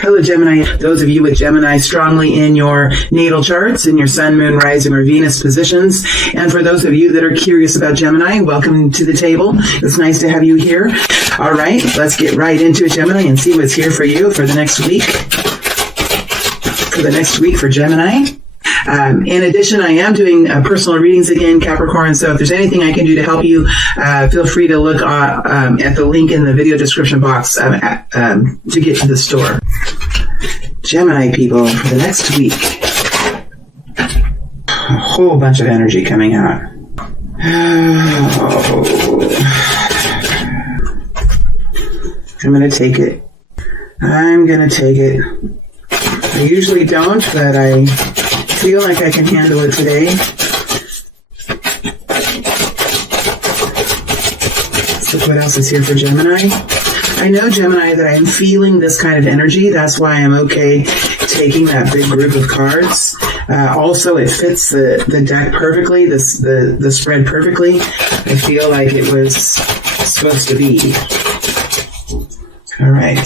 Hello, Gemini. Those of you with Gemini strongly in your natal charts, in your sun, moon, rising, or Venus positions. And for those of you that are curious about Gemini, welcome to the table. It's nice to have you here. All right, let's get right into it, Gemini, and see what's here for you for the next week. For the next week for Gemini. In addition, I am doing personal readings again, Capricorn, so if there's anything I can do to help you, feel free to look at the link in the video description box to get to the store. Gemini people, for the next week, a whole bunch of energy coming out. I'm going to take it. I'm going to take it. I usually don't, but I feel like I can handle it today. Let's look what else is here for Gemini. I know, Gemini, that I'm feeling this kind of energy. That's why I'm okay taking that big group of cards. Also, it fits the deck perfectly, the spread perfectly. I feel like it was supposed to be. All right.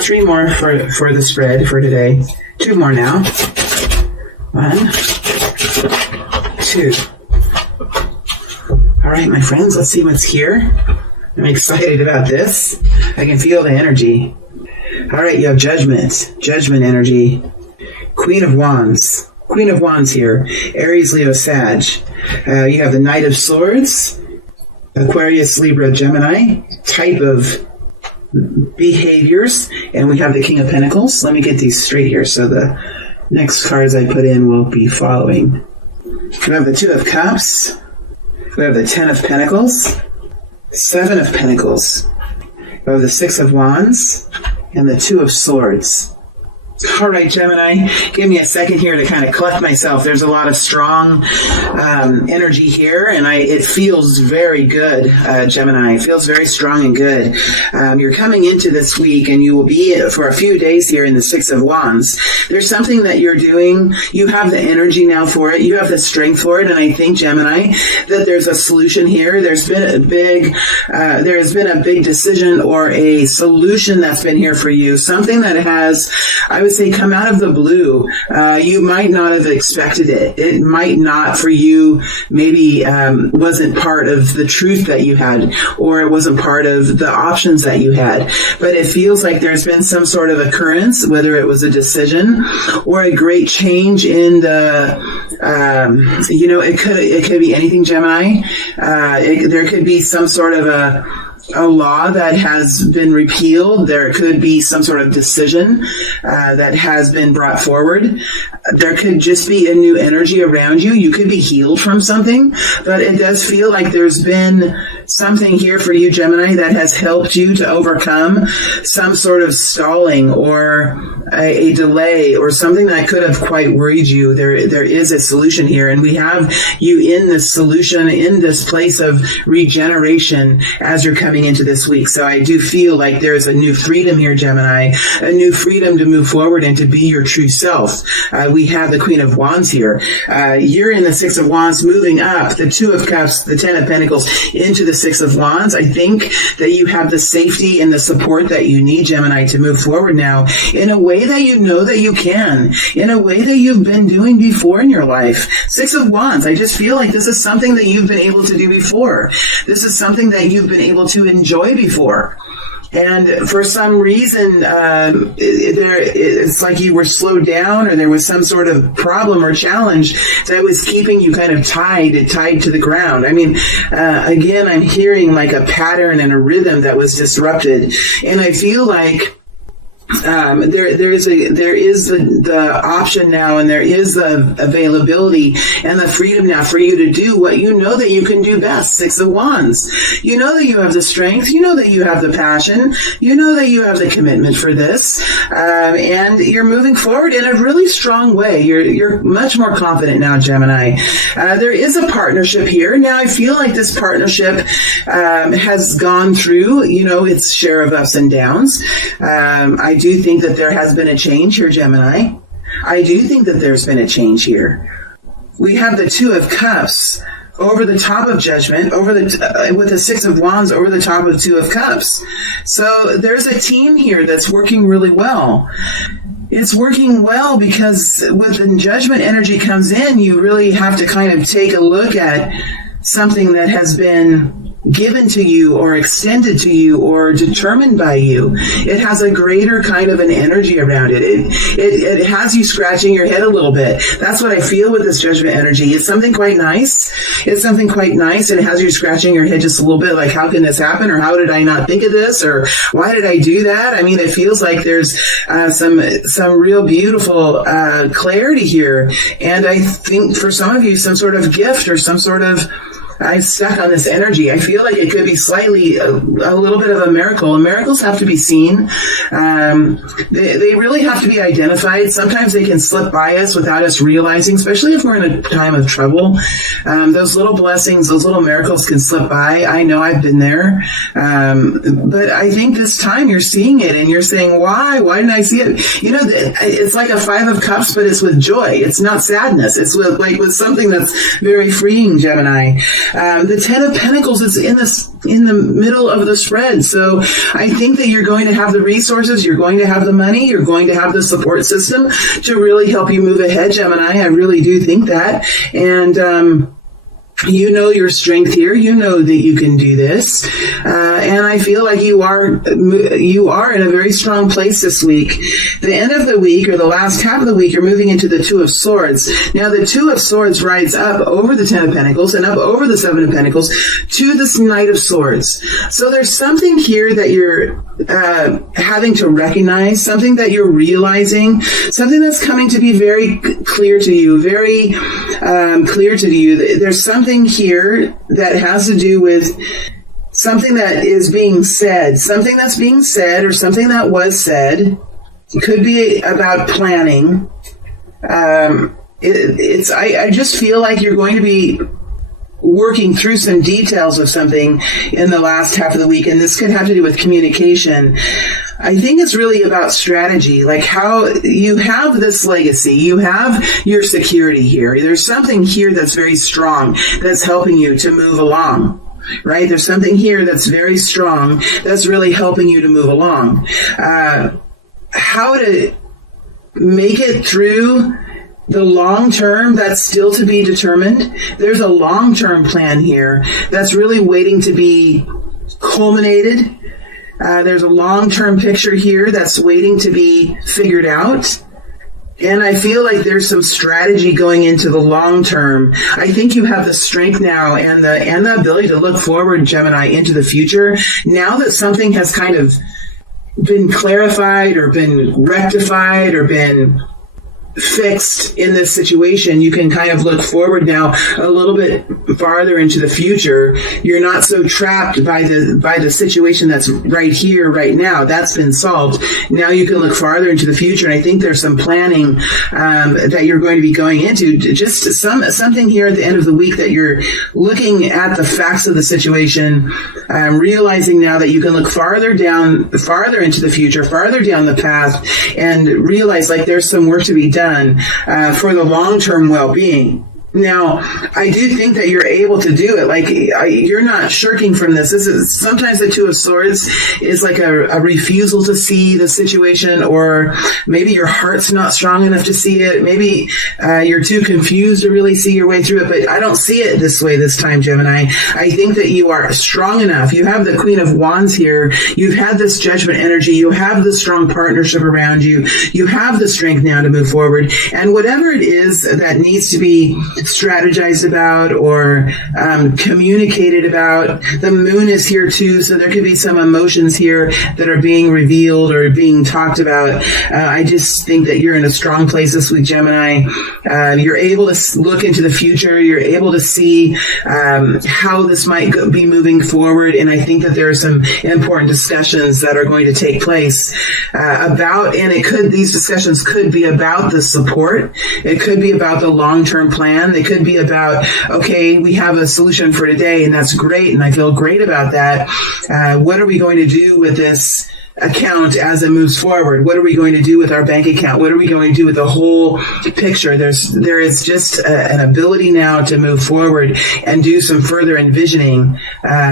Three more for the spread for today. 2 more now. 1, 2. All right, my friends, let's see what's here. I'm excited about this. I can feel the energy. All right, you have Judgment energy. Queen of Wands here. Aries, Leo, Sag. You have the Knight of Swords. Aquarius, Libra, Gemini. Type of behaviors, and we have the King of Pentacles. Let me get these straight here so the next cards I put in will be following. We have the 2 of Cups. We have the 10 of Pentacles, 7 of Pentacles. We have the 6 of Wands and the 2 of Swords. All right, Gemini, give me a second here to kind of collect myself. There's a lot of strong energy here, and it feels very good, Gemini. It feels very strong and good. You're coming into this week, and you will be for a few days here in the 6 of Wands. There's something that you're doing. You have the energy now for it. You have the strength for it, and I think, Gemini, that there's a solution here. There's been a big decision or a solution that's been here for you. Something that has, I would say, come out of the blue. You might not have expected it. It might not for you, maybe wasn't part of the truth that you had, or it wasn't part of the options that you had. But it feels like there's been some sort of occurrence, whether it was a decision or a great change in the, it could be anything, Gemini. There could be some sort of a law that has been repealed. There could be some sort of decision that has been brought forward. There could just be a new energy around you. You could be healed from something, but it does feel like there's been something here for you, Gemini, that has helped you to overcome some sort of stalling or a delay or something that could have quite worried you. There is a solution here, and we have you in this solution, in this place of regeneration as you're coming into this week. So I do feel like there's a new freedom here, Gemini, a new freedom to move forward and to be your true self. We have the Queen of Wands here. You're in the 6 of Wands, moving up, the 2 of Cups, the 10 of Pentacles, into the 6 of Wands. I think that you have the safety and the support that you need, Gemini, to move forward now in a way that you know that you can, in a way that you've been doing before in your life. 6 of Wands, I just feel like this is something that you've been able to do before. This is something that you've been able to enjoy before. And for some reason, it's like you were slowed down, or there was some sort of problem or challenge that was keeping you kind of tied to the ground. I mean, again, I'm hearing like a pattern and a rhythm that was disrupted. And I feel like there is the option now, and there is the availability and the freedom now for you to do what you know that you can do best. 6 of Wands. You know that you have the strength. You know that you have the passion. You know that you have the commitment for this, and you're moving forward in a really strong way. You're much more confident now, Gemini. There is a partnership here now. I feel like this partnership has gone through, its share of ups and downs. I do think that there has been a change here, Gemini. I do think that there's been a change here. we have the Two of Cups over the top of Judgment, with the Six of Wands over the top of Two of Cups. So there's a team here that's working really well. It's working well because when Judgment energy comes in, you really have to kind of take a look at something that has been given to you or extended to you or determined by you. It has a greater kind of an energy around it. It has you scratching your head a little bit. That's what I feel with this Judgment energy. It's something quite nice. It's something quite nice, and it has you scratching your head just a little bit, like, how can this happen? Or how did I not think of this? Or why did I do that? I mean, it feels like there's some real beautiful clarity here. And I think for some of you, some sort of gift or some sort of, I'm stuck on this energy. I feel like it could be slightly a little bit of a miracle. And miracles have to be seen. They really have to be identified. Sometimes they can slip by us without us realizing, especially if we're in a time of trouble. Those little blessings, those little miracles can slip by. I know I've been there. But I think this time you're seeing it and you're saying, why? Why didn't I see it? You know, it's like a Five of Cups, but it's with joy. It's not sadness. It's with something that's very freeing, Gemini. The Ten of Pentacles is in the middle of the spread. So I think that you're going to have the resources, you're going to have the money, you're going to have the support system to really help you move ahead, Gemini. I really do think that. And, you know your strength here. You know that you can do this. And I feel like you are in a very strong place this week. The end of the week, or the last half of the week, you're moving into the Two of Swords. Now, the Two of Swords rides up over the Ten of Pentacles and up over the Seven of Pentacles to this Knight of Swords. So there's something here that you're having to recognize, something that you're realizing, something that's coming to be very clear to you, very clear to you. There's something here that has to do with something that is being said, something that's being said or something that was said. It could be about planning. I just feel like you're going to be working through some details of something in the last half of the week, and this could have to do with communication. I think it's really about strategy, like how you have this legacy, you have your security here. There's something here that's very strong that's helping you to move along, right? There's something here that's very strong that's really helping you to move along. How to make it through the long term, that's still to be determined. There's a long-term plan here that's really waiting to be culminated. There's a long-term picture here that's waiting to be figured out. And I feel like there's some strategy going into the long term. I think you have the strength now and the ability to look forward, Gemini, into the future. Now that something has kind of been clarified or been rectified or been fixed in this situation, you can kind of look forward now a little bit farther into the future. You're not so trapped by the situation that's right here, right now. That's been solved. Now you can look farther into the future, and I think there's some planning that you're going to be going into. Just something here at the end of the week that you're looking at the facts of the situation, realizing now that you can look farther into the future, farther down the path, and realize like there's some work to be done for the long-term well-being. Now, I do think that you're able to do it. Like, you're not shirking from this. This is sometimes the Two of Swords is like a refusal to see the situation, or maybe your heart's not strong enough to see it. Maybe you're too confused to really see your way through it. But I don't see it this way this time, Gemini. I think that you are strong enough. You have the Queen of Wands here. You've had this Judgment energy. You have the strong partnership around you. You have the strength now to move forward. And whatever it is that needs to be strategized about or communicated about. The moon is here too, so there could be some emotions here that are being revealed or being talked about. I just think that you're in a strong place this week, Gemini. You're able to look into the future. You're able to see how this might be moving forward, and I think that there are some important discussions that are going to take place these discussions could be about the support. It could be about the long-term plan. They could be about, okay, we have a solution for today, and that's great, and I feel great about that. What are we going to do with this account as it moves forward. What are we going to do with our bank account? What are we going to do with the whole picture? There is just an ability now to move forward and do some further envisioning,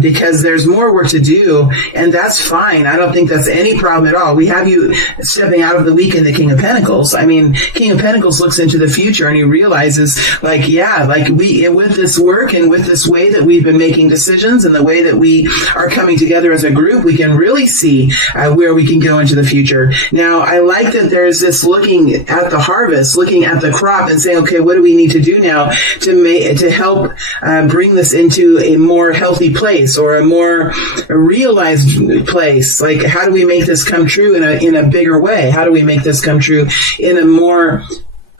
because there's more work to do, and that's fine. I don't think that's any problem at all. We have you stepping out of the week in the King of Pentacles. I mean, King of Pentacles looks into the future and he realizes, with this work and with this way that we've been making decisions and the way that we are coming together as a group, we can really see where we can go into the future. Now, I like that there's this looking at the harvest, looking at the crop and saying, okay, what do we need to do now to help bring this into a more healthy place or a more realized place? Like, how do we make this come true in a bigger way? How do we make this come true in a more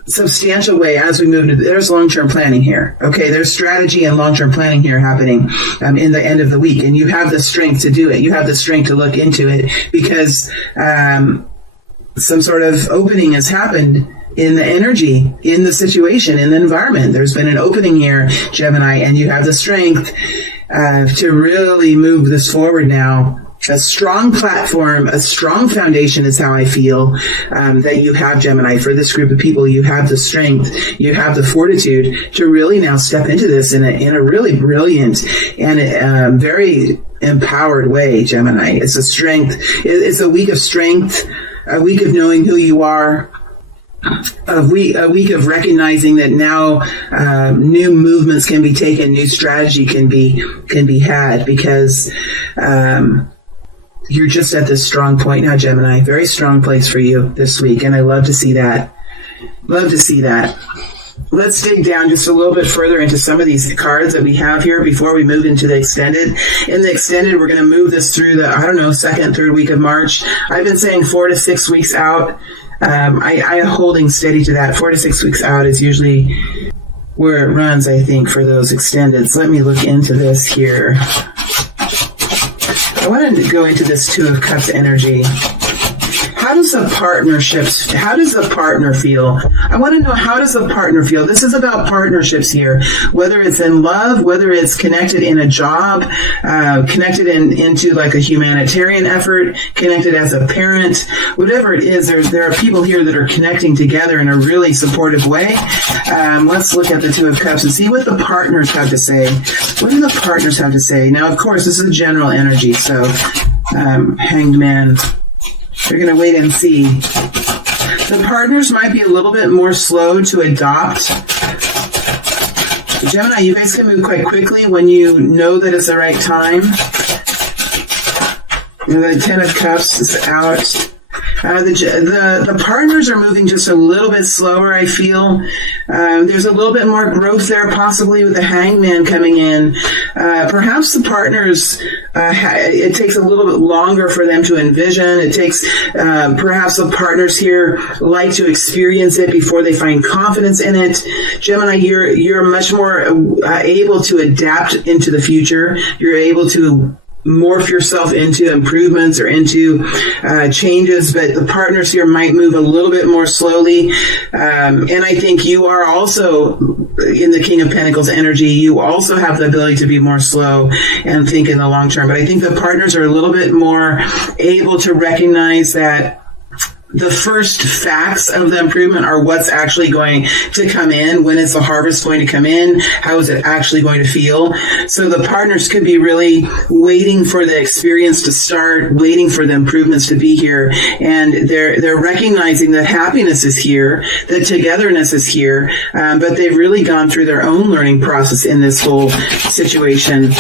substantial way as we move to, there's long-term planning here. Okay, there's strategy and long-term planning here happening in the end of the week, and you have the strength to do it. You have the strength to look into it because some sort of opening has happened in the energy, in the situation, in the environment. There's been an opening here, Gemini, and you have the strength to really move this forward now. A strong platform, a strong foundation is how I feel that you have, Gemini. For this group of people, you have the strength, you have the fortitude to really now step into this in a really brilliant and very empowered way, Gemini. It's a strength. It's a week of strength, a week of knowing who you are, a week of recognizing that now new movements can be taken, new strategy can be had, because you're just at this strong point now, Gemini. Very strong place for you this week, and I love to see that. Love to see that. Let's dig down just a little bit further into some of these cards that we have here before we move into the extended. In the extended, we're going to move this through the, second, third week of March. I've been saying 4 to 6 weeks out. I am holding steady to that. 4 to 6 weeks out is usually where it runs, I think, for those extended. So let me look into this here. I want to go into this Two of Cups energy. How does the partner feel? I want to know, how does the partner feel? This is about partnerships here, whether it's in love, whether it's connected in a job, connected into like a humanitarian effort, connected as a parent, whatever it is, there are people here that are connecting together in a really supportive way. Let's look at the Two of Cups and see what the partners have to say. What do the partners have to say? Now, of course, this is general energy, so Hanged Man. We're going to wait and see. The partners might be a little bit more slow to adopt. Gemini, you guys can move quite quickly when you know that it's the right time. The Ten of Cups is out. The partners are moving just a little bit slower, I feel. There's a little bit more growth there, possibly with the Hangman coming in. Perhaps the partners, it takes a little bit longer for them to envision. It takes, perhaps the partners here like to experience it before they find confidence in it. Gemini, you're much more able to adapt into the future. You're able to morph yourself into improvements or into changes, but the partners here might move a little bit more slowly. And I think you are also in the King of Pentacles energy. You also have the ability to be more slow and think in the long term. But I think the partners are a little bit more able to recognize that the first facts of the improvement are what's actually going to come in. When is the harvest going to come in? How is it actually going to feel? So the partners could be really waiting for the experience to start, waiting for the improvements to be here. And they're recognizing that happiness is here, that togetherness is here, but they've really gone through their own learning process in this whole situation.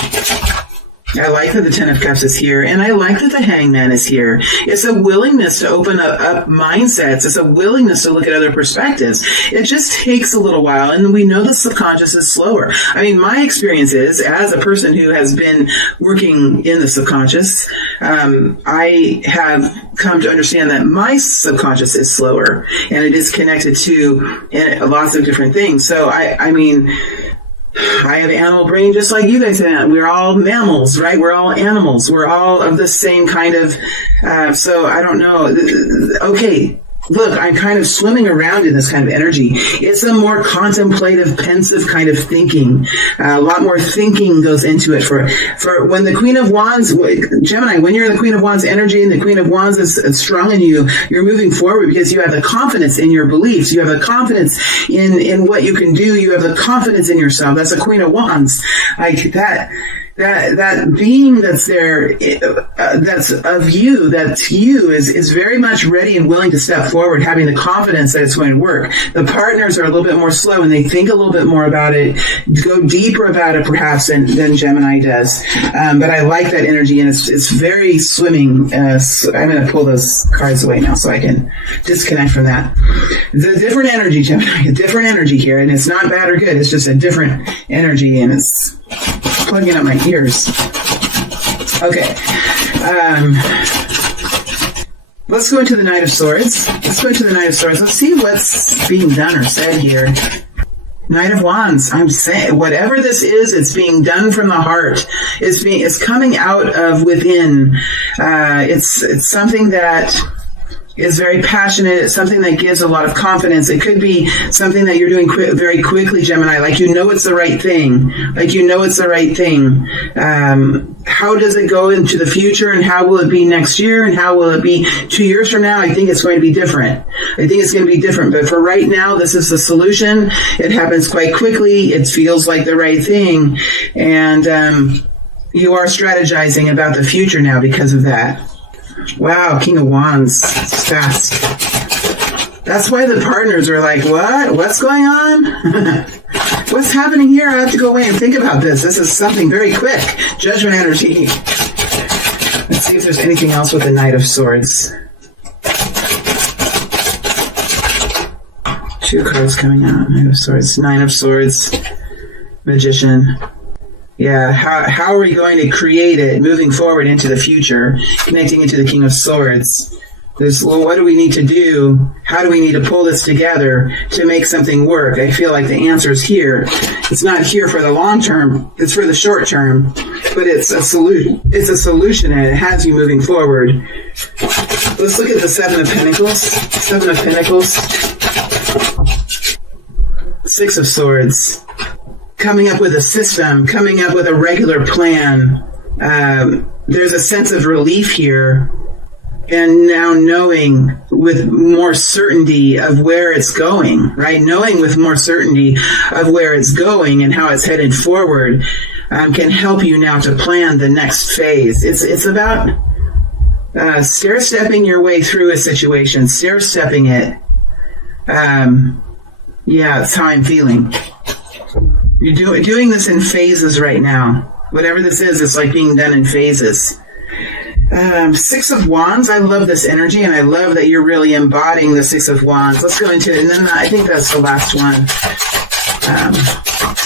I like that the Ten of Cups is here, and I like that the Hangman is here. It's a willingness to open up mindsets. It's a willingness to look at other perspectives. It just takes a little while, and we know the subconscious is slower. I mean, my experience is, as a person who has been working in the subconscious, I have come to understand that my subconscious is slower, and it is connected to lots of different things. So, I mean, I have animal brain just like you guys have. We're all mammals, right? We're all animals. We're all of the same kind of, so I don't know. Okay, look, I'm kind of swimming around in this kind of energy. It's a more contemplative, pensive kind of thinking. A lot more thinking goes into it. For when the Queen of Wands, Gemini, when you're in the Queen of Wands energy and the Queen of Wands is strong in you, you're moving forward because you have the confidence in your beliefs. You have the confidence in what you can do. You have the confidence in yourself. That's a Queen of Wands. Like that being that's there, that's of you, that's you, is very much ready and willing to step forward, having the confidence that it's going to work. The partners are a little bit more slow and they think a little bit more about it, go deeper about it perhaps than Gemini does. But I like that energy, and it's very swimming. I'm going to pull those cards away now so I can disconnect from that. The different energy, Gemini, a different energy here, and it's not bad or good. It's just a different energy, and it's plugging up my ears. Okay. Let's go into the Knight of Swords. Let's see what's being done or said here. Knight of Wands. I'm saying whatever this is, it's being done from the heart. It's coming out of within. It's something that is very passionate. It's something that gives a lot of confidence. It could be something that you're doing very quickly, Gemini. Like you know it's the right thing. How does it go into the future, and how will it be next year, and how will it be 2 years from now? I think it's going to be different. But for right now, this is the solution. It happens quite quickly. It feels like the right thing. And you are strategizing about the future now because of that. Wow, King of Wands. It's fast. That's why the partners are like, what? What's going on? What's happening here? I have to go away and think about this. This is something very quick. Judgment energy. Let's see if there's anything else with the Knight of Swords. 2 cards coming out. Knight of Swords. 9 of Swords. Magician. Yeah, how are we going to create it moving forward into the future, connecting into the King of Swords? What do we need to do? How do we need to pull this together to make something work? I feel like the answer is here. It's not here for the long term. It's for the short term, but it's a solution. It's a solution, and it has you moving forward. Let's look at the 7 of Pentacles. 7 of Pentacles. 6 of Swords. Coming up with a system, coming up with a regular plan. There's a sense of relief here, and now knowing with more certainty of where it's going, right? Knowing with more certainty of where it's going and how it's headed forward can help you now to plan the next phase. It's about stair-stepping your way through a situation, stair-stepping it. Yeah, that's how I'm feeling. You're doing this in phases right now. Whatever this is, it's like being done in phases. 6 of Wands. I love this energy, and I love that you're really embodying the 6 of Wands. Let's go into it, and then I think that's the last one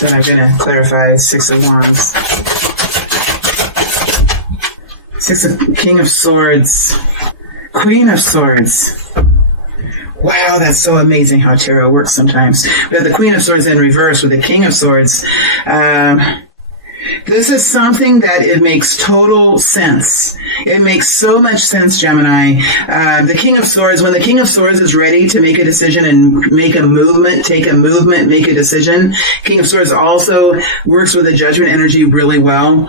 that I'm going to clarify. 6 of Wands. King of Swords. Queen of Swords. Wow, that's so amazing how tarot works sometimes. We have the Queen of Swords in reverse with the King of Swords. This is something that it makes total sense. It makes so much sense, Gemini. The King of Swords, when the King of Swords is ready to make a decision and make a movement, take a movement, make a decision, King of Swords also works with the Judgment energy really well.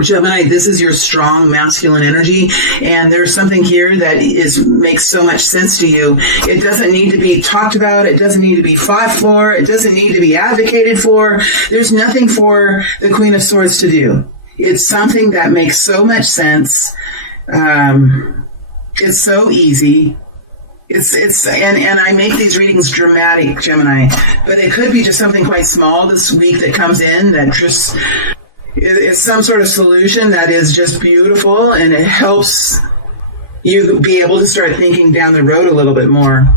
Gemini, this is your strong masculine energy, and there's something here that makes so much sense to you. It doesn't need to be talked about. It doesn't need to be fought for. It doesn't need to be advocated for. There's nothing for the Queen of Swords to do. It's something that makes so much sense. It's so easy. And I make these readings dramatic, Gemini, but it could be just something quite small this week that comes in that just... It's some sort of solution that is just beautiful, and it helps you be able to start thinking down the road a little bit more.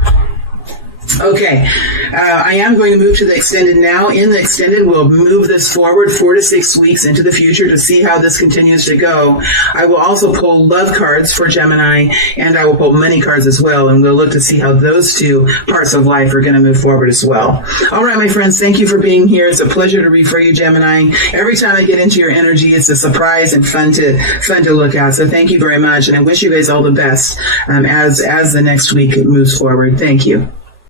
Okay, I am going to move to the extended now. In the extended, we'll move this forward 4 to 6 weeks into the future to see how this continues to go. I will also pull love cards for Gemini, and I will pull money cards as well, and we'll look to see how those two parts of life are going to move forward as well. All right, my friends, thank you for being here. It's a pleasure to read for you, Gemini. Every time I get into your energy, it's a surprise and fun to look at. So thank you very much, and I wish you guys all the best as the next week moves forward. Thank you.